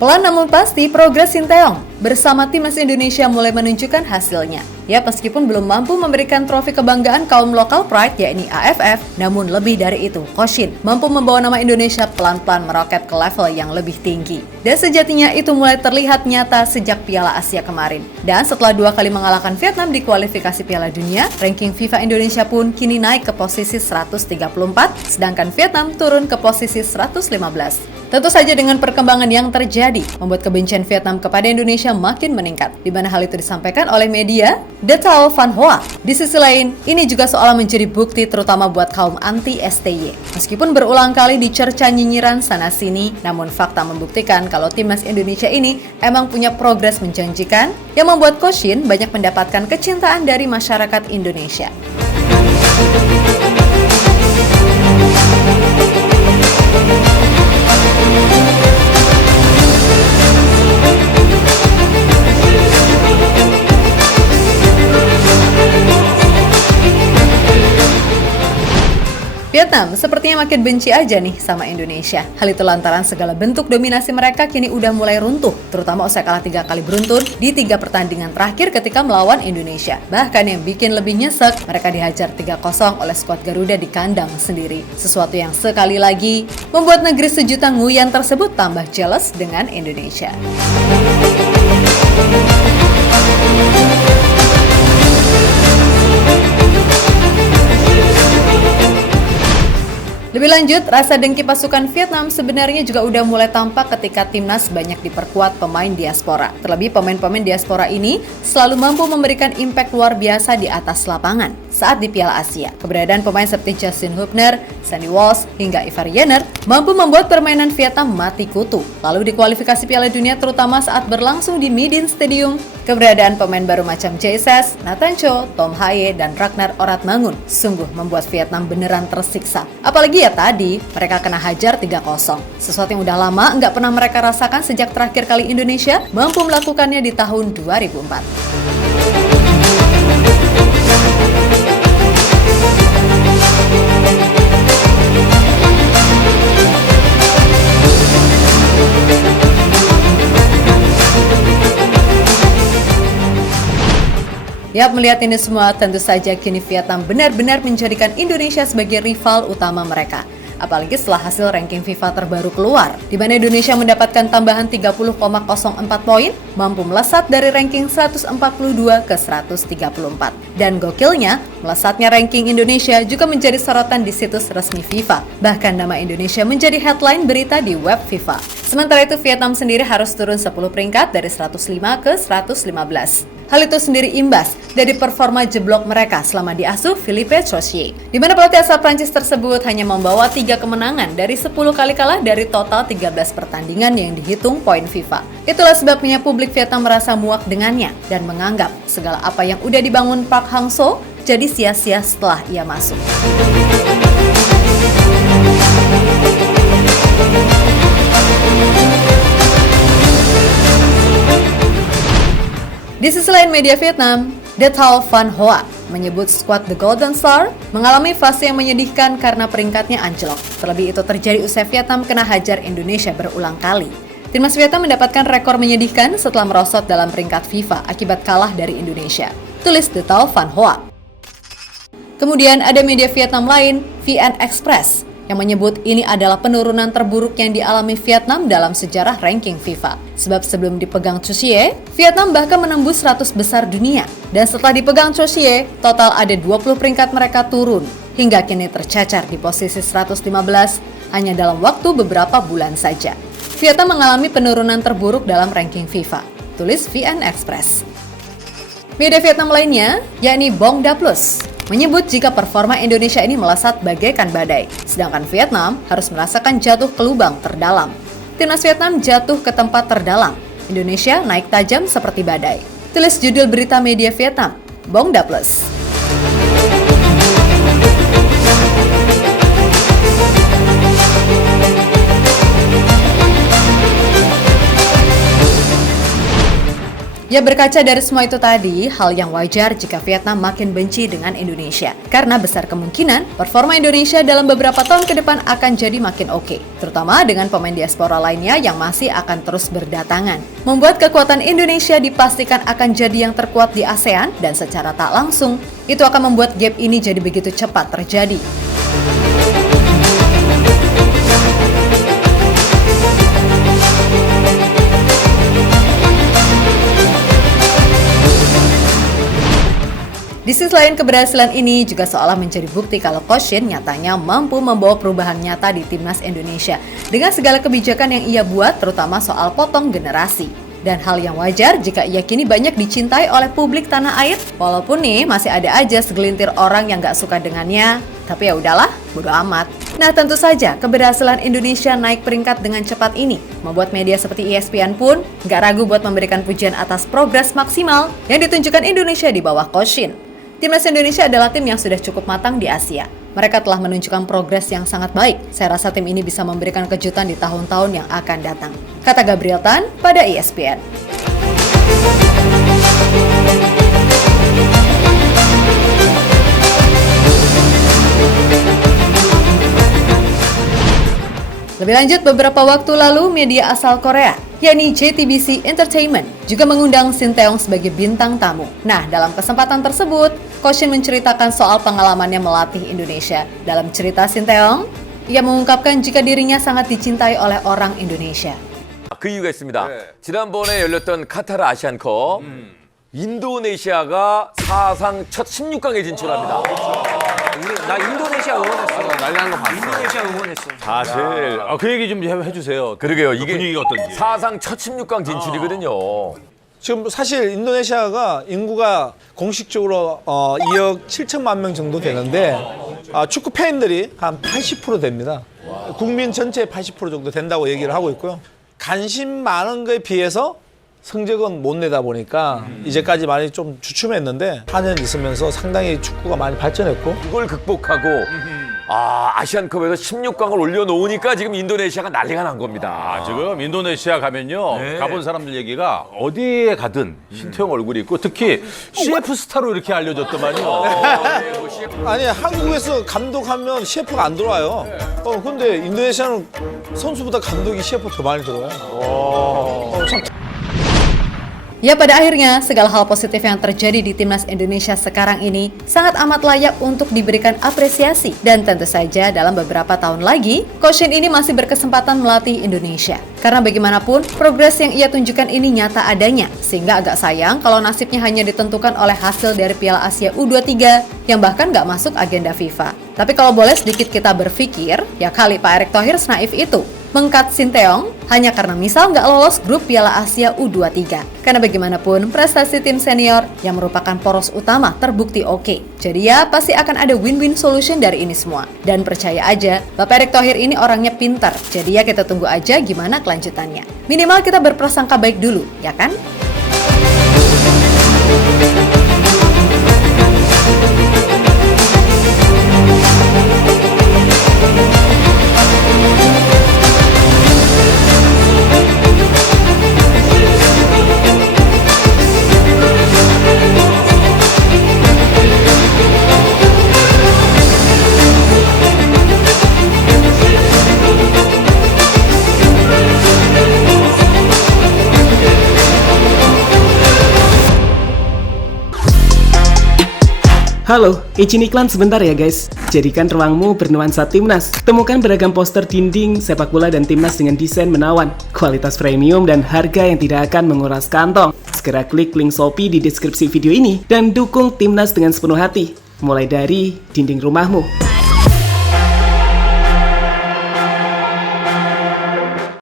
Pelan namun pasti progres Sinteyong bersama timnas Indonesia mulai menunjukkan hasilnya. Ya, meskipun belum mampu memberikan trofi kebanggaan kaum lokal pride yakni AFF, namun lebih dari itu, Coach Shin mampu membawa nama Indonesia pelan-pelan meroket ke level yang lebih tinggi. Dan sejatinya itu mulai terlihat nyata sejak Piala Asia kemarin. Dan setelah 2 kali mengalahkan Vietnam di kualifikasi Piala Dunia, ranking FIFA Indonesia pun kini naik ke posisi 134, sedangkan Vietnam turun ke posisi 115. Tentu saja dengan perkembangan yang terjadi, membuat kebencian Vietnam kepada Indonesia makin meningkat, di mana hal itu disampaikan oleh media The Thao Van Hoa. Di sisi lain, ini juga seolah menjadi bukti terutama buat kaum anti-STY. Meskipun berulang kali dicerca nyinyiran sana-sini, namun fakta membuktikan kalau timnas Indonesia ini emang punya progres menjanjikan, yang membuat Coach Shin banyak mendapatkan kecintaan dari masyarakat Indonesia. Vietnam sepertinya makin benci aja nih sama Indonesia. Hal itu lantaran segala bentuk dominasi mereka kini udah mulai runtuh, terutama usai kalah 3 kali beruntun di 3 pertandingan terakhir ketika melawan Indonesia. Bahkan yang bikin lebih nyesek, mereka dihajar 3-0 oleh skuad Garuda di kandang sendiri. Sesuatu yang sekali lagi membuat negeri sejuta nguyan tersebut tambah jealous dengan Indonesia. Lebih lanjut, rasa dengki pasukan Vietnam sebenarnya juga udah mulai tampak ketika timnas banyak diperkuat pemain diaspora. Terlebih pemain-pemain diaspora ini selalu mampu memberikan impact luar biasa di atas lapangan saat di Piala Asia. Keberadaan pemain seperti Justin Hubner, Sandy Walsh, hingga Ivar Jenner mampu membuat permainan Vietnam mati kutu. Lalu di kualifikasi Piala Dunia terutama saat berlangsung di Midin Stadium, keberadaan pemain baru macam Jesus, Nathan Cho, Tom Haye, dan Ragnar Oratmangun sungguh membuat Vietnam beneran tersiksa. Apalagi ya tadi, mereka kena hajar 3-0. Sesuatu yang udah lama nggak pernah mereka rasakan sejak terakhir kali Indonesia mampu melakukannya di tahun 2004. Yap, melihat ini semua, tentu saja kini Vietnam benar-benar menjadikan Indonesia sebagai rival utama mereka. Apalagi setelah hasil ranking FIFA terbaru keluar, di mana Indonesia mendapatkan tambahan 30,04 poin, mampu melesat dari ranking 142 ke 134. Dan gokilnya, melesatnya ranking Indonesia juga menjadi sorotan di situs resmi FIFA. Bahkan nama Indonesia menjadi headline berita di web FIFA. Sementara itu, Vietnam sendiri harus turun 10 peringkat dari 105 ke 115. Hal itu sendiri imbas dari performa jeblok mereka selama diasuh Philippe Troussier, di mana pelatih asal Prancis tersebut hanya membawa 3 kemenangan dari 10 kali kalah dari total 13 pertandingan yang dihitung poin FIFA. Itulah sebabnya publik Vietnam merasa muak dengannya dan menganggap segala apa yang udah dibangun Park Hang-seo jadi sia-sia setelah ia masuk. Di sisi lain media Vietnam, The Thao Van Hoa menyebut skuad The Golden Star mengalami fase yang menyedihkan karena peringkatnya anjlok. Terlebih itu terjadi usai Vietnam kena hajar Indonesia berulang kali. Timnas Vietnam mendapatkan rekor menyedihkan setelah merosot dalam peringkat FIFA akibat kalah dari Indonesia, tulis The Thao Van Hoa. Kemudian ada media Vietnam lain, VN Express, yang menyebut ini adalah penurunan terburuk yang dialami Vietnam dalam sejarah ranking FIFA. Sebab sebelum dipegang Troussier, Vietnam bahkan menembus 100 besar dunia. Dan setelah dipegang Troussier, total ada 20 peringkat mereka turun, hingga kini tercacar di posisi 115 hanya dalam waktu beberapa bulan saja. Vietnam mengalami penurunan terburuk dalam ranking FIFA, tulis VN Express. Media Vietnam lainnya, yakni Bong Da Plus, menyebut jika performa Indonesia ini melesat bagaikan badai, sedangkan Vietnam harus merasakan jatuh ke lubang terdalam. Timnas Vietnam jatuh ke tempat terdalam, Indonesia naik tajam seperti badai. Tulis judul berita media Vietnam, Bong Da Plus. Ya, berkaca dari semua itu tadi, hal yang wajar jika Vietnam makin benci dengan Indonesia. Karena besar kemungkinan performa Indonesia dalam beberapa tahun ke depan akan jadi makin oke. Terutama dengan pemain diaspora lainnya yang masih akan terus berdatangan. Membuat kekuatan Indonesia dipastikan akan jadi yang terkuat di ASEAN dan secara tak langsung, itu akan membuat gap ini jadi begitu cepat terjadi. Di sisi lain, keberhasilan ini juga seolah menjadi bukti kalau Coach Shin nyatanya mampu membawa perubahan nyata di timnas Indonesia dengan segala kebijakan yang ia buat, terutama soal potong generasi. Dan hal yang wajar jika ia kini banyak dicintai oleh publik tanah air, walaupun nih masih ada aja segelintir orang yang gak suka dengannya. Tapi ya udahlah, bodo amat. Nah, tentu saja keberhasilan Indonesia naik peringkat dengan cepat ini membuat media seperti ESPN pun gak ragu buat memberikan pujian atas progres maksimal yang ditunjukkan Indonesia di bawah Coach Shin. Timnas Indonesia adalah tim yang sudah cukup matang di Asia. Mereka telah menunjukkan progres yang sangat baik. Saya rasa tim ini bisa memberikan kejutan di tahun-tahun yang akan datang. Kata Gabriel Tan pada ESPN. Lebih lanjut, beberapa waktu lalu media asal Korea, yakni JTBC Entertainment, juga mengundang Shin Tae-yong sebagai bintang tamu. Nah, dalam kesempatan tersebut, Coach Shin menceritakan soal pengalamannya melatih Indonesia. Dalam cerita Shin Tae-yong, ia mengungkapkan jika dirinya sangat dicintai oleh orang Indonesia. 그 이유가 있습니다. 지난번에 열렸던 카타르 아시안컵, 인도네시아가 사상 첫 16강에 진출합니다. 나 인도네시아 응원했어. 난리 난거 봤어. 인도네시아 응원했어. 사실 그 얘기 좀 해주세요. 그러게요. 이게 분위기가 어떤지. 사상 첫 16강 진출이거든요. 지금 사실 인도네시아가 인구가 공식적으로 2억 7천만 명 정도 되는데 축구 팬들이 한 80% 됩니다. 국민 전체의 80% 정도 된다고 얘기를 하고 있고요. 관심 많은 거에 비해서 성적은 못 내다 보니까 이제까지 많이 좀 주춤했는데 4년 있으면서 상당히 축구가 많이 발전했고 그걸 극복하고 아시안컵에서 16강을 올려놓으니까 지금 인도네시아가 난리가 난 겁니다. 지금 인도네시아 가면요. 네. 가본 사람들 얘기가 어디에 가든 신태용 얼굴이 있고 특히 CF 스타로 이렇게 알려졌더만요. 아니 한국에서 감독하면 CF가 안 들어와요. 근데 인도네시아는 선수보다 감독이 CF 더 많이 들어와요. 참. Ya, pada akhirnya, segala hal positif yang terjadi di timnas Indonesia sekarang ini sangat amat layak untuk diberikan apresiasi. Dan tentu saja dalam beberapa tahun lagi, Coach Shin ini masih berkesempatan melatih Indonesia. Karena bagaimanapun, progres yang ia tunjukkan ini nyata adanya. Sehingga agak sayang kalau nasibnya hanya ditentukan oleh hasil dari Piala Asia U23 yang bahkan gak masuk agenda FIFA. Tapi kalau boleh sedikit kita berpikir, ya kali Pak Erick Thohir senaif itu mengkat Shin Tae-yong hanya karena misal nggak lolos grup Piala Asia U23. Karena bagaimanapun prestasi tim senior yang merupakan poros utama terbukti oke. Jadi ya pasti akan ada win-win solution dari ini semua. Dan percaya aja, Bapak Erick Thohir ini orangnya pintar. Jadi ya kita tunggu aja gimana kelanjutannya. Minimal kita berprasangka baik dulu, ya kan? Halo, izin iklan sebentar ya guys. Jadikan ruangmu bernuansa timnas. Temukan beragam poster dinding, sepak bola dan timnas dengan desain menawan, kualitas premium dan harga yang tidak akan menguras kantong. Segera klik link Shopee di deskripsi video ini dan dukung timnas dengan sepenuh hati. Mulai dari dinding rumahmu.